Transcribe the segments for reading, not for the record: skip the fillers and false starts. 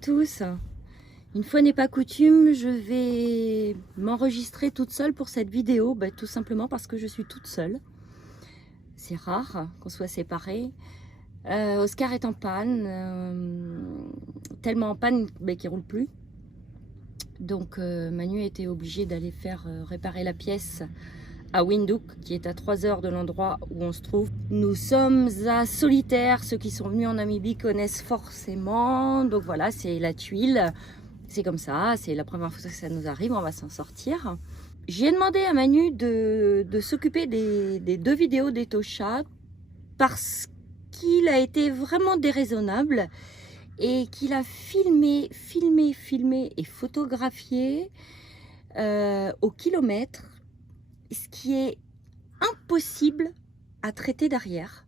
tous. Une fois n'est pas coutume, je vais m'enregistrer toute seule pour cette vidéo, tout simplement parce que je suis toute seule. C'est rare qu'on soit séparés. Oscar est en panne, tellement en panne qu'il ne roule plus. Donc Manu a été obligé d'aller faire réparer la pièce à Windhoek, qui est à 3 heures de l'endroit où on se trouve. Nous sommes à Solitaire, ceux qui sont venus en Namibie connaissent forcément. Donc voilà, c'est la tuile, c'est comme ça, c'est la première fois que ça nous arrive, on va s'en sortir. J'ai demandé à Manu de s'occuper des 2 vidéos d'Etosha parce qu'il a été vraiment déraisonnable et qu'il a filmé et photographié au kilomètre, ce qui est impossible à traiter derrière.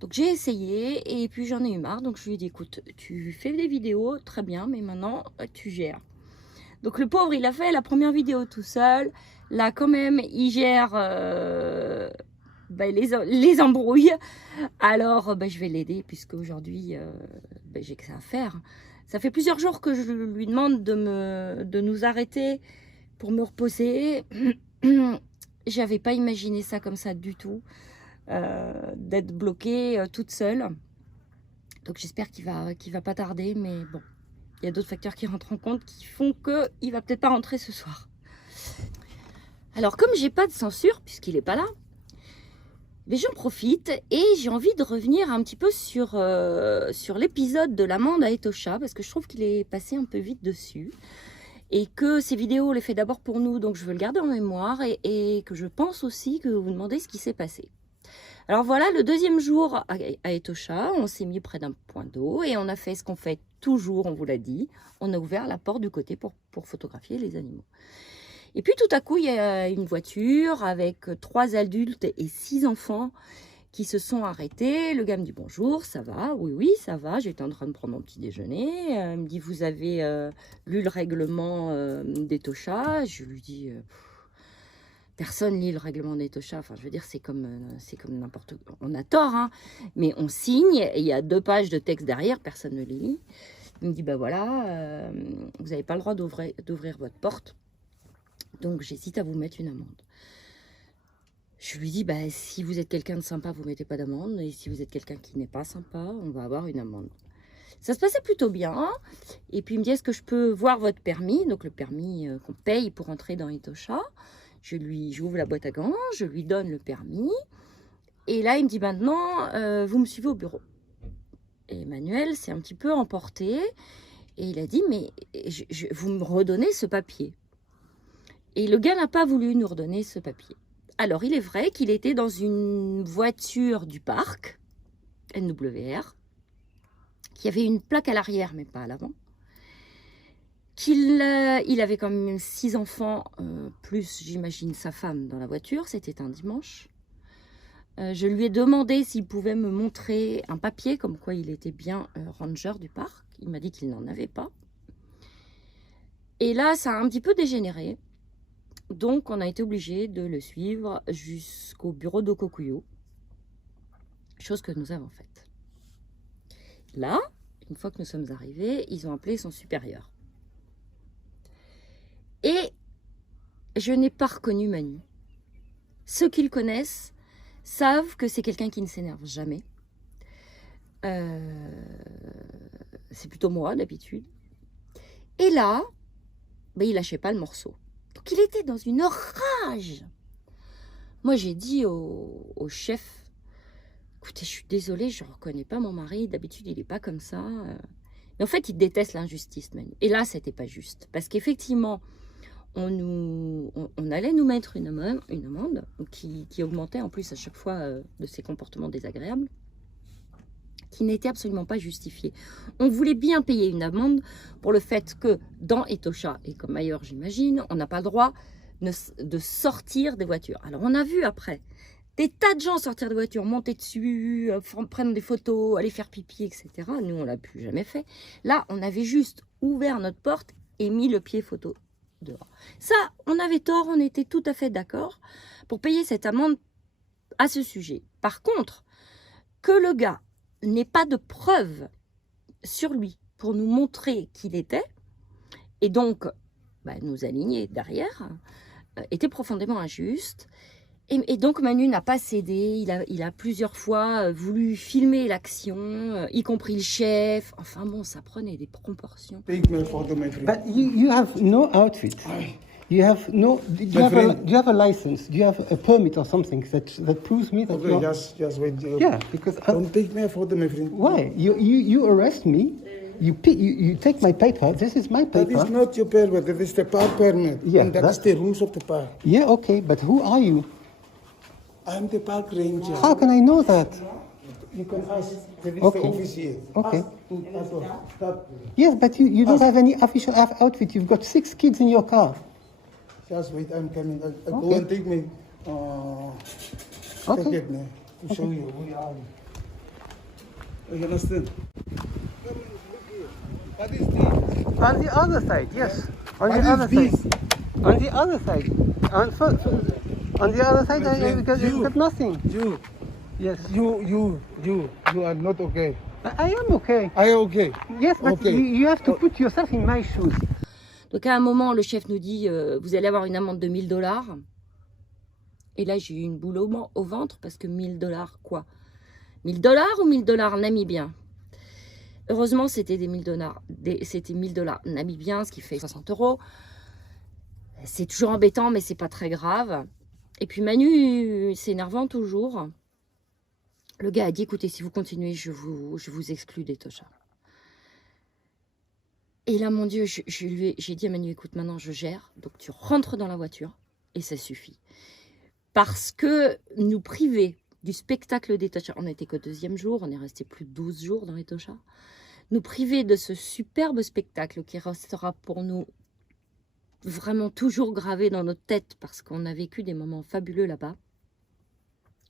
Donc j'ai essayé et puis j'en ai eu marre. Donc je lui ai dit, écoute, tu fais des vidéos, très bien, mais maintenant tu gères. Donc le pauvre, il a fait la première vidéo tout seul. Là quand même, il gère les embrouilles. Alors je vais l'aider puisque aujourd'hui j'ai que ça à faire. Ça fait plusieurs jours que je lui demande de nous arrêter pour me reposer. J'avais pas imaginé ça comme ça du tout, d'être bloquée toute seule. Donc j'espère qu'il va pas tarder, mais bon, il y a d'autres facteurs qui rentrent en compte qui font qu'il va peut-être pas rentrer ce soir. Alors comme j'ai pas de censure, puisqu'il est pas là, mais j'en profite et j'ai envie de revenir un petit peu sur l'épisode de l'amende à Etosha, parce que je trouve qu'il est passé un peu vite dessus. Et que ces vidéos, on les fait d'abord pour nous, donc je veux le garder en mémoire, et que je pense aussi que vous vous demandez ce qui s'est passé. Alors voilà, le deuxième jour à Etosha, on s'est mis près d'un point d'eau, et on a fait ce qu'on fait toujours, on vous l'a dit, on a ouvert la porte du côté pour photographier les animaux. Et puis tout à coup, il y a une voiture avec 3 adultes et 6 enfants qui se sont arrêtés. Le gars me dit bonjour, ça va? Oui, ça va. J'étais en train de prendre mon petit déjeuner. Il me dit, vous avez lu le règlement d'Etosha? Je lui dis, personne lit le règlement d'Etosha. Enfin, je veux dire, c'est comme n'importe quoi. On a tort, hein, mais on signe et il y a 2 pages de texte derrière, personne ne les lit. Il me dit, voilà, vous n'avez pas le droit d'ouvrir votre porte. Donc, j'hésite à vous mettre une amende. Je lui dis, si vous êtes quelqu'un de sympa, vous ne mettez pas d'amende. Et si vous êtes quelqu'un qui n'est pas sympa, on va avoir une amende. Ça se passait plutôt bien. Et puis il me dit, est-ce que je peux voir votre permis? Donc le permis qu'on paye pour entrer dans Etosha. J'ouvre la boîte à gants, je lui donne le permis. Et là, il me dit, maintenant, vous me suivez au bureau. Et Emmanuel s'est un petit peu emporté. Et il a dit, mais vous me redonnez ce papier. Et le gars n'a pas voulu nous redonner ce papier. Alors, il est vrai qu'il était dans une voiture du parc, NWR, qui avait une plaque à l'arrière, mais pas à l'avant. Il avait quand même 6 enfants, plus, j'imagine, sa femme dans la voiture. C'était un dimanche. Je lui ai demandé s'il pouvait me montrer un papier, comme quoi il était bien ranger du parc. Il m'a dit qu'il n'en avait pas. Et là, ça a un petit peu dégénéré. Donc, on a été obligé de le suivre jusqu'au bureau d'Okokuyo, chose que nous avons faite. Là, une fois que nous sommes arrivés, ils ont appelé son supérieur. Et je n'ai pas reconnu Manu. Ceux qui le connaissent savent que c'est quelqu'un qui ne s'énerve jamais. C'est plutôt moi, d'habitude. Et là, il lâchait pas le morceau. Donc, il était dans une rage. Moi, j'ai dit au chef, écoutez, je suis désolée, je ne reconnais pas mon mari. D'habitude, il n'est pas comme ça. Mais en fait, il déteste l'injustice, Manu. Et là, ce n'était pas juste. Parce qu'effectivement, on allait nous mettre une amende qui augmentait en plus à chaque fois de ses comportements désagréables, qui n'était absolument pas justifiée. On voulait bien payer une amende pour le fait que dans Etosha, et comme ailleurs j'imagine, on n'a pas le droit de sortir des voitures. Alors on a vu après des tas de gens sortir des voitures, monter dessus, prendre des photos, aller faire pipi, etc. Nous, on ne l'a plus jamais fait. Là, on avait juste ouvert notre porte et mis le pied photo dehors. Ça, on avait tort, on était tout à fait d'accord pour payer cette amende à ce sujet. Par contre, que le gars n'ait pas de preuves sur lui pour nous montrer qui il était, et donc nous aligner derrière, était profondément injuste. Et donc Manu n'a pas cédé, il a plusieurs fois voulu filmer l'action, y compris le chef. Enfin bon, ça prenait des proportions. Take my photo, my friend. But you have no outfit. You have no. Do you have a license? Do you have a permit or something that proves me that Okay, you're? just wait. Yeah, because Don't take my photo, my friend. why? You arrest me. You take my paper. This is my That paper. is not your permit. That is the park permit. Yeah, and that is the rules of the park. Yeah, okay, but who are you? I'm the park ranger. How can I know that? You can ask. There is Okay. the office here. Okay. Ask to stop. Yes, but you don't have any official outfit. You've got 6 kids in your car. Just wait. I'm coming. I'll go Okay. and take my Okay. ticket now to show you who you are. You understand? What is this? On the other side, yes. On What the other is this? side. On the other side. On the other side, My friend, I've you. got nothing. You Yes. you are not okay. I am okay. I am okay. Yes, but Okay. you have to put yourself in my shoes. Donc à un moment, le chef nous dit, vous allez avoir une amende de 1000 $. Et là, j'ai eu une boule au ventre, parce que 1000 $, quoi? 1000 $ ou 1000 $ namibiens? Heureusement, c'était des 1000 $. C'était 1000 $ namibiens, ce qui fait 60 €. C'est toujours embêtant, mais c'est pas très grave. Et puis Manu, s'énervant toujours, le gars a dit, écoutez, si vous continuez, je vous exclus des Tosha. Et là, mon Dieu, j'ai dit à Manu, écoute, maintenant je gère, donc tu rentres dans la voiture, et ça suffit. Parce que nous priver du spectacle des Tosha, on n'était qu'au 2e jour, on est resté plus de 12 jours dans les Tosha, nous priver de ce superbe spectacle qui restera pour nous vraiment toujours gravé dans notre tête, parce qu'on a vécu des moments fabuleux là-bas,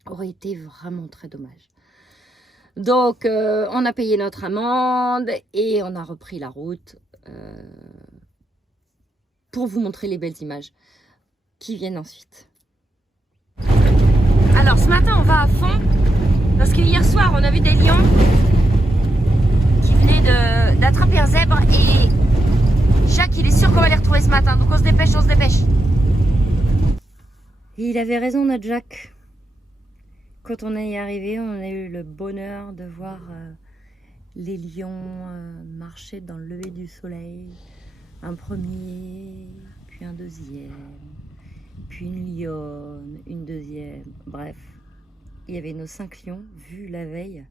aurait été vraiment très dommage. Donc, on a payé notre amende et on a repris la route pour vous montrer les belles images qui viennent ensuite. Alors, ce matin, on va à fond parce que hier soir, on a vu des lions qui venaient d'attraper un zèbre et Jacques, il est sûr qu'on va les retrouver ce matin. Donc, on se dépêche, on se dépêche. Et il avait raison, notre Jacques. Quand on est arrivé, on a eu le bonheur de voir les lions marcher dans le lever du soleil. Un premier, puis un deuxième, puis une lionne, une deuxième. Bref, il y avait nos 5 lions vus la veille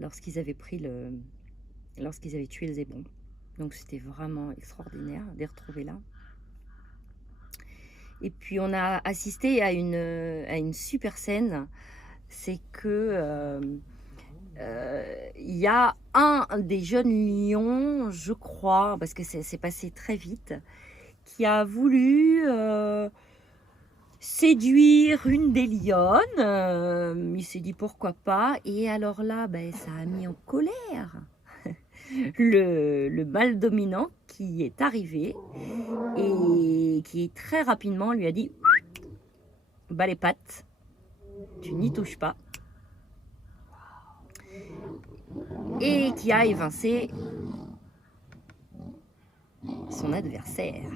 lorsqu'ils avaient tué le zébron. Donc c'était vraiment extraordinaire de les retrouver là. Et puis on a assisté à une super scène, c'est que il y a un des jeunes lions, je crois, parce que c'est passé très vite, qui a voulu séduire une des lionnes. Il s'est dit pourquoi pas, et alors là, ça a mis en colère le mâle dominant qui est arrivé et qui très rapidement lui a dit « Bas les pattes, tu n'y touches pas » et qui a évincé son adversaire.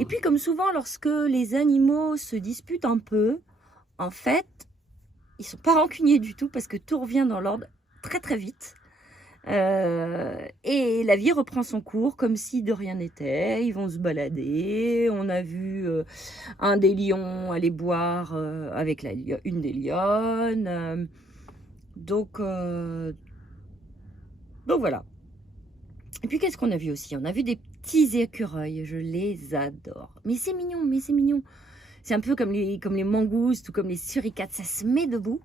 Et puis comme souvent lorsque les animaux se disputent un peu, en fait, ils sont pas rancuniers du tout parce que tout revient dans l'ordre très très vite. Et la vie reprend son cours comme si de rien n'était. Ils vont se balader. On a vu un des lions aller boire avec une des lionnes. Donc voilà. Et puis qu'est-ce qu'on a vu aussi? On a vu des petits écureuils. Je les adore. Mais c'est mignon, mais c'est mignon. C'est un peu comme les mangoustes ou comme les suricates, ça se met debout.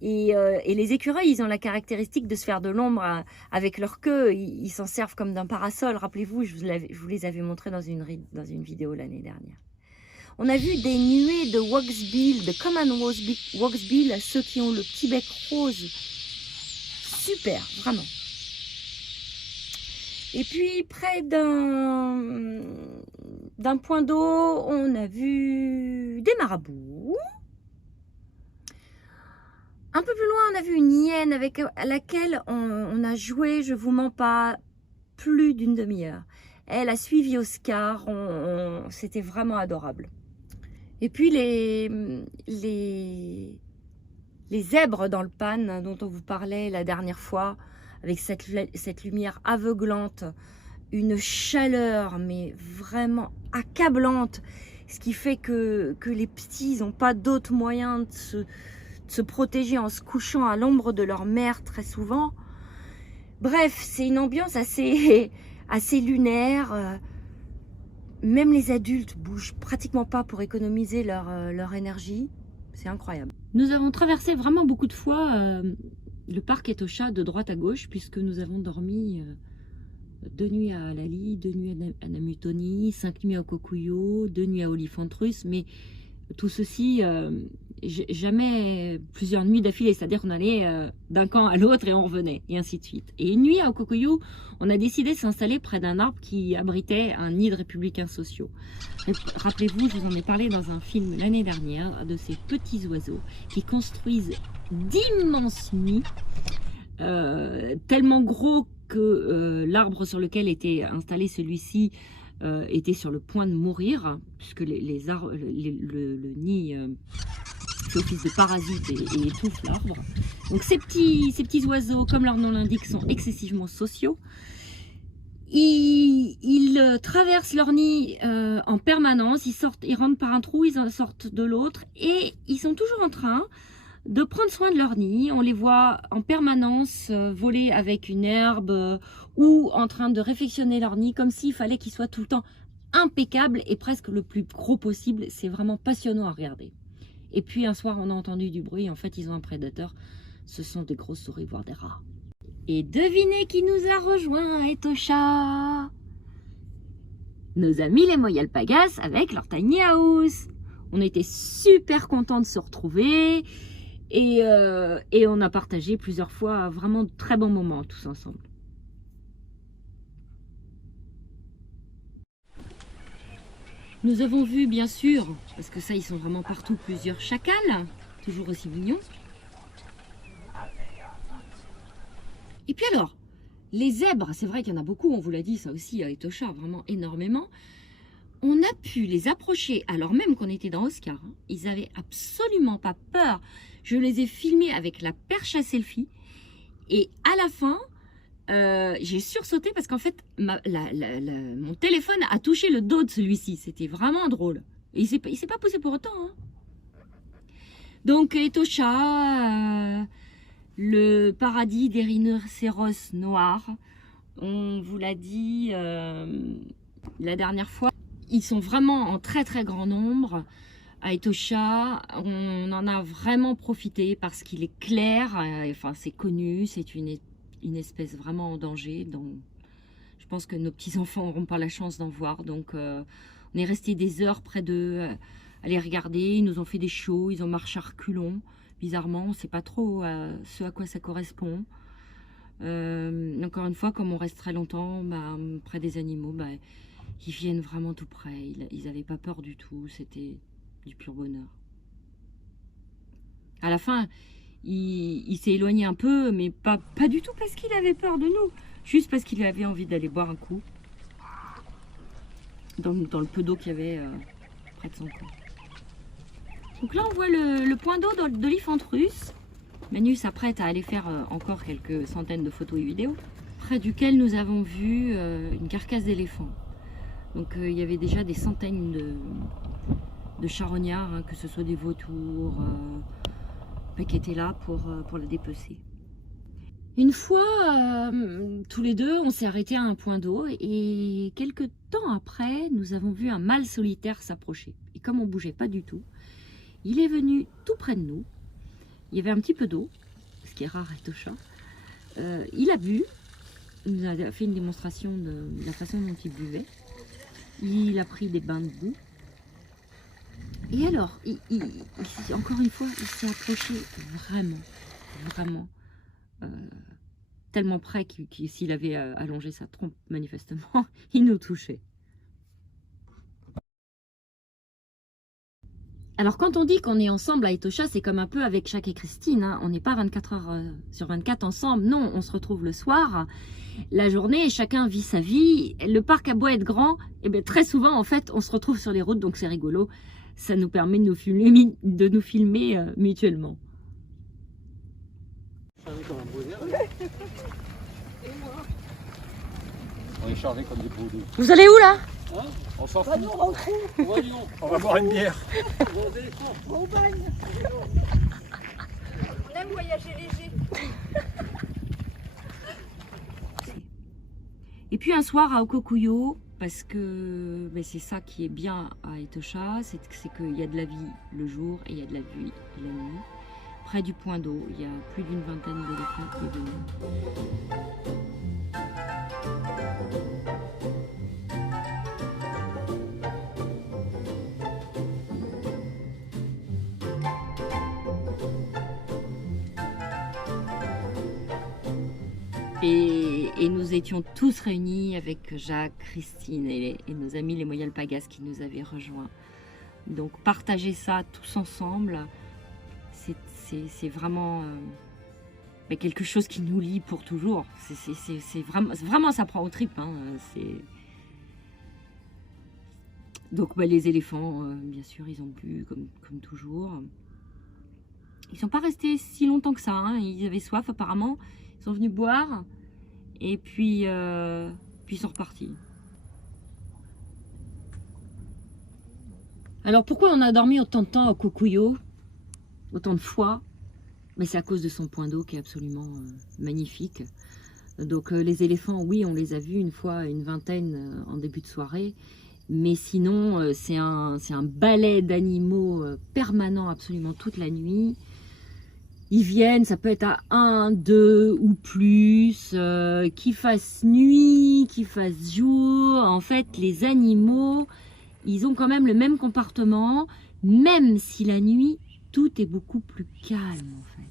Et les écureuils, ils ont la caractéristique de se faire de l'ombre avec leur queue. Ils s'en servent comme d'un parasol. Rappelez-vous, je vous les avais montrés dans une vidéo l'année dernière. On a vu des nuées de Waksbill, de common Waksbill, ceux qui ont le petit bec rose. Super, vraiment. Et puis, près d'un point d'eau, on a vu des marabouts, Un peu plus loin, on a vu une hyène avec laquelle on a joué, je vous mens pas, plus d'une demi-heure. Elle a suivi Oscar, c'était vraiment adorable. Et puis les zèbres dans le pan dont on vous parlait la dernière fois, avec cette lumière aveuglante, une chaleur mais vraiment accablante, ce qui fait que les petits n'ont pas d'autre moyen de se protéger en se couchant à l'ombre de leur mère très souvent. Bref, c'est une ambiance assez lunaire. Même les adultes bougent pratiquement pas pour économiser leur énergie. C'est incroyable. Nous avons traversé vraiment beaucoup de fois le parc Etosha de droite à gauche, puisque nous avons dormi 2 nuits à Lali, 2 nuits à Namutoni, 5 nuits à Kokuyo, 2 nuits à Oliphantrus, mais tout ceci, jamais plusieurs nuits d'affilée, c'est-à-dire qu'on allait d'un camp à l'autre et on revenait, et ainsi de suite. Et une nuit à Kokuyo, on a décidé de s'installer près d'un arbre qui abritait un nid de républicains sociaux. Rappelez-vous, je vous en ai parlé dans un film l'année dernière, de ces petits oiseaux qui construisent d'immenses nids, tellement gros que l'arbre sur lequel était installé celui-ci était sur le point de mourir, puisque le nid fait office de parasite et étouffe l'arbre. Donc ces petits oiseaux, comme leur nom l'indique, sont excessivement sociaux. Ils traversent leur nid en permanence, ils rentrent par un trou, ils en sortent de l'autre, et ils sont toujours en train de prendre soin de leur nid. On les voit en permanence voler avec une herbe ou en train de réfectionner leur nid, comme s'il fallait qu'ils soient tout le temps impeccables et presque le plus gros possible. C'est vraiment passionnant à regarder. Et puis un soir, on a entendu du bruit. En fait, ils ont un prédateur. Ce sont des grosses souris, voire des rats. Et devinez qui nous a rejoint à Etosha? Nos amis les Moyalpagas avec leur tiny house. On était super contents de se retrouver. Et on a partagé plusieurs fois vraiment de très bons moments tous ensemble. Nous avons vu bien sûr, parce que ça ils sont vraiment partout, plusieurs chacals, toujours aussi mignons. Et puis alors, les zèbres, c'est vrai qu'il y en a beaucoup, on vous l'a dit ça aussi à Etosha, vraiment énormément. On a pu les approcher alors même qu'on était dans Oscar. Hein. Ils n'avaient absolument pas peur. Je les ai filmés avec la perche à selfie. Et à la fin, j'ai sursauté parce qu'en fait, mon téléphone a touché le dos de celui-ci. C'était vraiment drôle. Et il ne s'est pas poussé pour autant. Hein. Donc, Etosha, le paradis des rhinocéros noirs. On vous l'a dit la dernière fois. Ils sont vraiment en très très grand nombre à Etosha. On en a vraiment profité parce qu'il est clair, enfin c'est connu, c'est une espèce vraiment en danger. Donc je pense que nos petits-enfants n'auront pas la chance d'en voir. Donc on est resté des heures près d'eux à les regarder. Ils nous ont fait des shows, ils ont marché à reculons. Bizarrement, on ne sait pas trop ce à quoi ça correspond. Encore une fois, comme on reste très longtemps près des animaux, ils viennent vraiment tout près, ils n'avaient pas peur du tout, c'était du pur bonheur. À la fin, il s'est éloigné un peu, mais pas du tout parce qu'il avait peur de nous, juste parce qu'il avait envie d'aller boire un coup dans le peu d'eau qu'il y avait près de son camp. Donc là, on voit le point d'eau d'Oliphantrus. Manu s'apprête à aller faire encore quelques centaines de photos et vidéos, près duquel nous avons vu une carcasse d'éléphant. Donc il y avait déjà des centaines de charognards, hein, que ce soit des vautours, qui étaient là pour la dépecer. Une fois, tous les deux, on s'est arrêtés à un point d'eau et quelques temps après, nous avons vu un mâle solitaire s'approcher. Et comme on ne bougeait pas du tout, il est venu tout près de nous. Il y avait un petit peu d'eau, ce qui est rare à Etosha. Il a bu, il nous a fait une démonstration de la façon dont il buvait. Il a pris des bains de boue. Et alors, encore une fois, il s'est approché vraiment, tellement près que s'il avait allongé sa trompe, manifestement, il nous touchait. Alors quand on dit qu'on est ensemble à Etosha, c'est comme un peu avec Jacques et Christine, hein. On n'est pas 24 heures sur 24 ensemble, non, on se retrouve le soir, la journée, chacun vit sa vie. Le parc a beau être grand, et bien très souvent en fait on se retrouve sur les routes, donc c'est rigolo, ça nous permet de nous filmer mutuellement. On est chargés comme des poudres. Vous allez où là? Hein? On s'en fout. On va boire une bière. On aime voyager léger. Et puis un soir à Okokuyo, parce que c'est ça qui est bien à Etosha, c'est qu'il y a de la vie le jour et il y a de la vie la nuit. Près du point d'eau, il y a plus d'une vingtaine d'éléphants qui est venu. Et nous étions tous réunis avec Jacques, Christine et nos amis les Moyalpagas qui nous avaient rejoints. Donc partager ça tous ensemble, c'est vraiment quelque chose qui nous lie pour toujours. C'est vraiment ça prend aux tripes. Hein. Donc les éléphants, bien sûr, ils ont bu comme toujours. Ils ne sont pas restés si longtemps que ça. Hein. Ils avaient soif apparemment. Ils sont venus boire et puis ils sont repartis. Alors pourquoi on a dormi autant de temps à Kokuyo, autant de fois? Mais c'est à cause de son point d'eau qui est absolument magnifique. Donc les éléphants, oui, on les a vus une fois, une vingtaine en début de soirée. Mais sinon, c'est un balai d'animaux permanent absolument toute la nuit. Ils viennent, ça peut être à 1, 2 ou plus, qu'il fasse nuit, qu'il fasse jour. En fait, les animaux, ils ont quand même le même comportement, même si la nuit, tout est beaucoup plus calme en fait.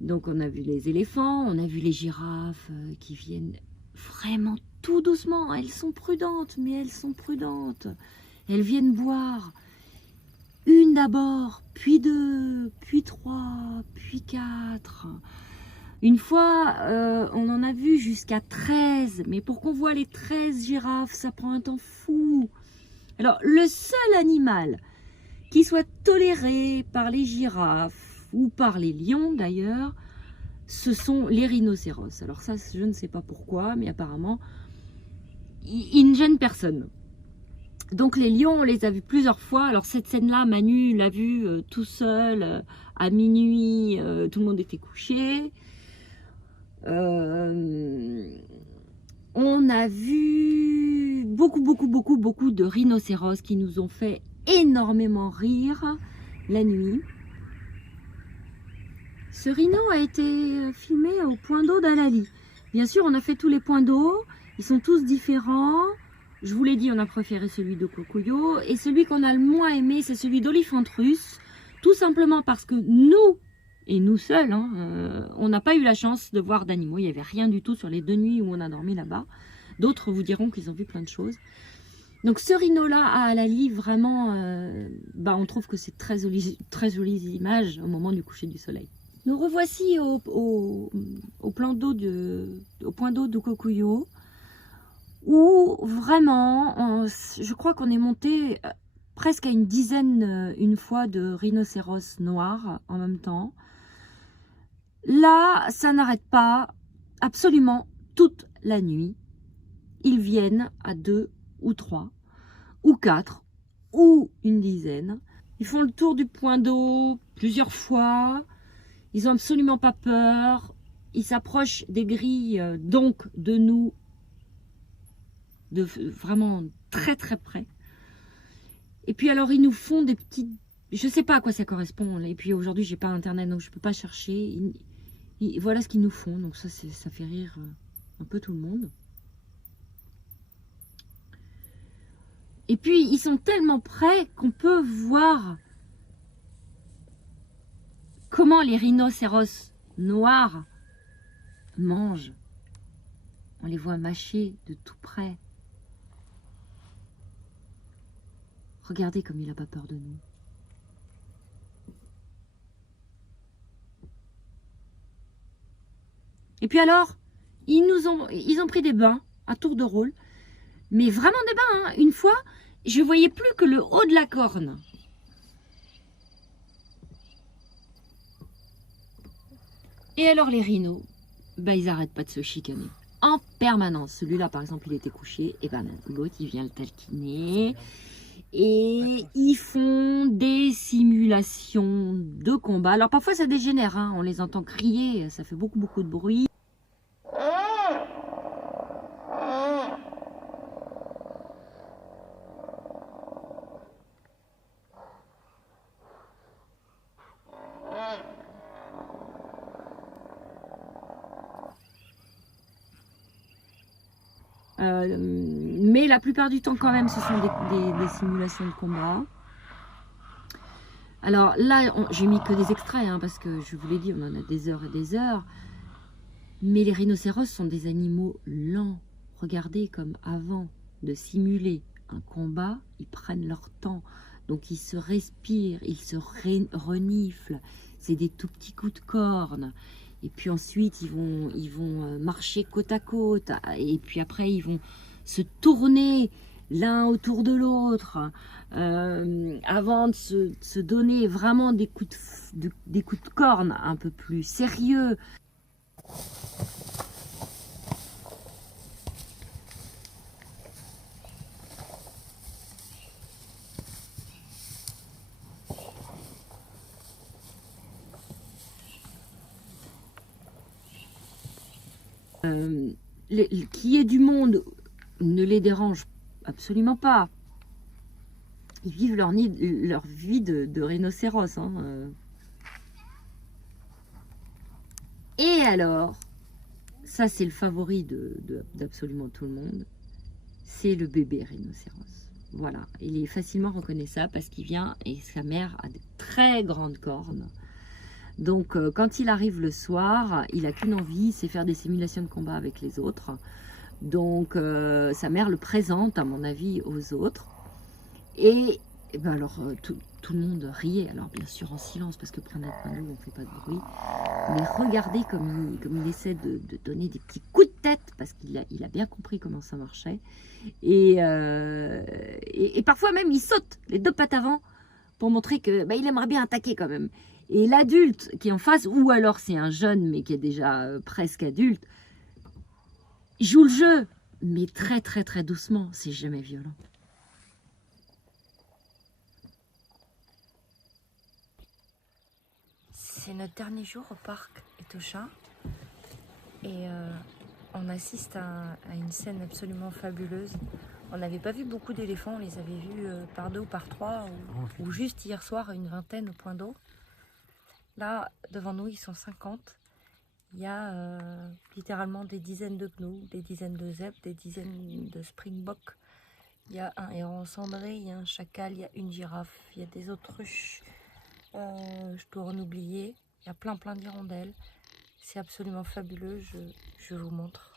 Donc on a vu les éléphants, on a vu les girafes qui viennent vraiment tout doucement. Elles sont prudentes, mais elles sont prudentes. Elles viennent boire. Une d'abord, puis 2, puis 3, puis 4. Une fois, on en a vu jusqu'à 13. Mais pour qu'on voit les 13 girafes, ça prend un temps fou. Alors, le seul animal qui soit toléré par les girafes, ou par les lions d'ailleurs, ce sont les rhinocéros. Alors ça, je ne sais pas pourquoi, mais apparemment, ils ne gênent personne. Donc les lions, on les a vus plusieurs fois. Alors cette scène-là, Manu l'a vue tout seul, à minuit, tout le monde était couché. On a vu beaucoup de rhinocéros qui nous ont fait énormément rire la nuit. Ce rhino a été filmé au point d'eau d'Alali. Bien sûr, on a fait tous les points d'eau. Ils sont tous différents. Je vous l'ai dit, on a préféré celui de Kokuyo. Et celui qu'on a le moins aimé, c'est celui d'Oliphantrus. Tout simplement parce que nous, et nous seuls, on n'a pas eu la chance de voir d'animaux. Il n'y avait rien du tout sur les 2 nuits où on a dormi là-bas. D'autres vous diront qu'ils ont vu plein de choses. Donc ce rhino-là à Alali, vraiment, on trouve que c'est très jolies images au moment du coucher du soleil. Nous revoici au point d'eau de Kokuyo, où vraiment, je crois qu'on est monté presque à une dizaine une fois de rhinocéros noirs en même temps. Là, ça n'arrête pas absolument toute la nuit. Ils viennent à 2 ou 3 ou 4 ou une dizaine. Ils font le tour du point d'eau plusieurs fois. Ils n'ont absolument pas peur. Ils s'approchent des grilles, donc de nous, vraiment très près. Et puis alors ils nous font des petites... Je ne sais pas à quoi ça correspond. Et puis aujourd'hui j'ai pas internet donc je ne peux pas chercher. Voilà ce qu'ils nous font. Donc ça fait rire un peu tout le monde. Et puis ils sont tellement près qu'on peut voir comment les rhinocéros noirs mangent. On les voit mâcher de tout près. Regardez comme il n'a pas peur de nous. Et puis alors, ils ont pris des bains à tour de rôle. Mais vraiment des bains, hein. Une fois, je voyais plus que le haut de la corne. Et alors les rhinos, bah, ils n'arrêtent pas de se chicaner. En permanence. Celui-là, par exemple, il était couché. Et ben l'autre, il vient le talquiner. Et ils font des simulations de combat. Alors parfois, ça dégénère. Hein. On les entend crier. Ça fait beaucoup, beaucoup de bruit. Mais la plupart du temps quand même ce sont des simulations de combat. Alors là j'ai mis que des extraits hein, parce que je vous l'ai dit on en a des heures et des heures. Mais les rhinocéros sont des animaux lents. Regardez comme avant de simuler un combat, ils prennent leur temps. Donc ils se respirent, ils se reniflent. C'est des tout petits coups de corne. Et puis ensuite, ils vont marcher côte à côte. Et puis après, ils vont se tourner l'un autour de l'autre avant de se donner vraiment des coups de corne un peu plus sérieux. Qui est du monde ne les dérange absolument pas. Ils vivent leur vie de rhinocéros. Hein. Et alors, ça c'est le favori d'absolument tout le monde, c'est le bébé rhinocéros. Voilà, il est facilement reconnaissable parce qu'il vient et sa mère a de très grandes cornes. Donc quand il arrive le soir, il n'a qu'une envie, c'est faire des simulations de combat avec les autres. Donc sa mère le présente, à mon avis, aux autres. Et ben alors tout le monde riait, alors bien sûr en silence, parce que près d'un point d'eau, on ne fait pas de bruit. Mais regardez comme il essaie de donner des petits coups de tête, parce qu'il a bien compris comment ça marchait. Et parfois même, il saute les deux pattes avant pour montrer que ben, il aimerait bien attaquer quand même. Et l'adulte qui est en face, ou alors c'est un jeune mais qui est déjà presque adulte, joue le jeu, mais très très très doucement, c'est jamais violent. C'est notre dernier jour au parc Etosha et on assiste à une scène absolument fabuleuse. On n'avait pas vu beaucoup d'éléphants, on les avait vus par 2 ou par 3 ou juste hier soir une vingtaine au point d'eau. Là, devant nous, ils sont 50. Il y a littéralement des dizaines de gnous, des dizaines de zèbres, des dizaines de springboks. Il y a un héron cendré, il y a un chacal, il y a une girafe, il y a des autruches. Je dois en oublier. Il y a plein d'hirondelles. C'est absolument fabuleux. Je vous montre.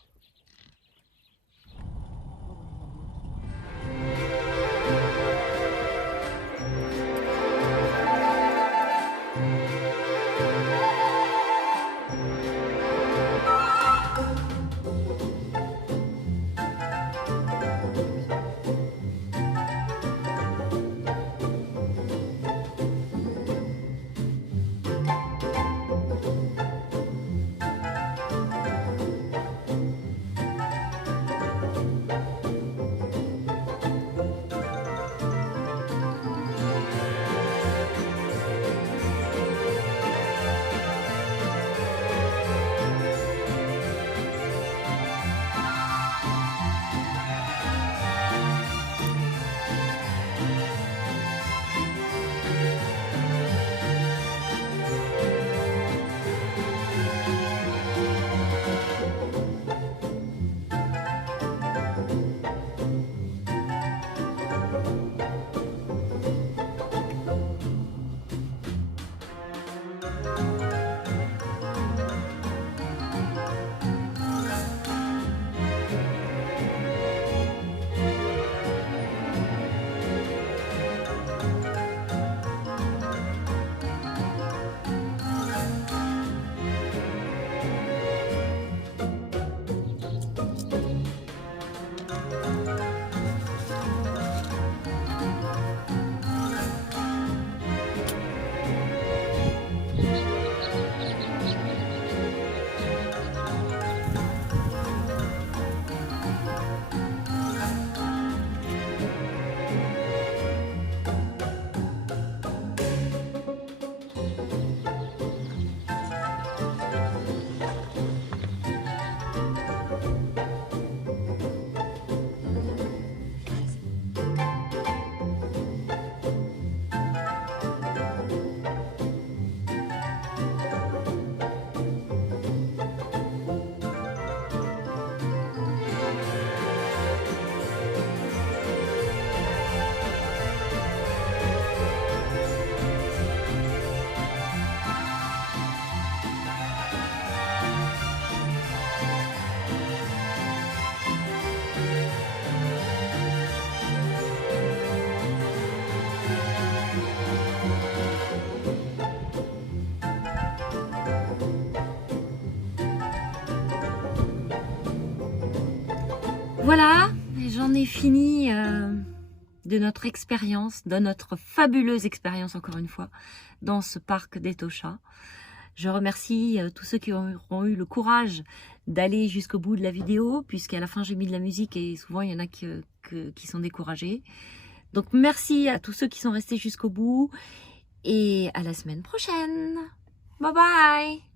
est fini de notre expérience, de notre fabuleuse expérience encore une fois, dans ce parc d'Etosha. Je remercie tous ceux qui auront eu le courage d'aller jusqu'au bout de la vidéo, puisqu'à la fin j'ai mis de la musique et souvent il y en a qui sont découragés. Donc merci à tous ceux qui sont restés jusqu'au bout et à la semaine prochaine. Bye bye!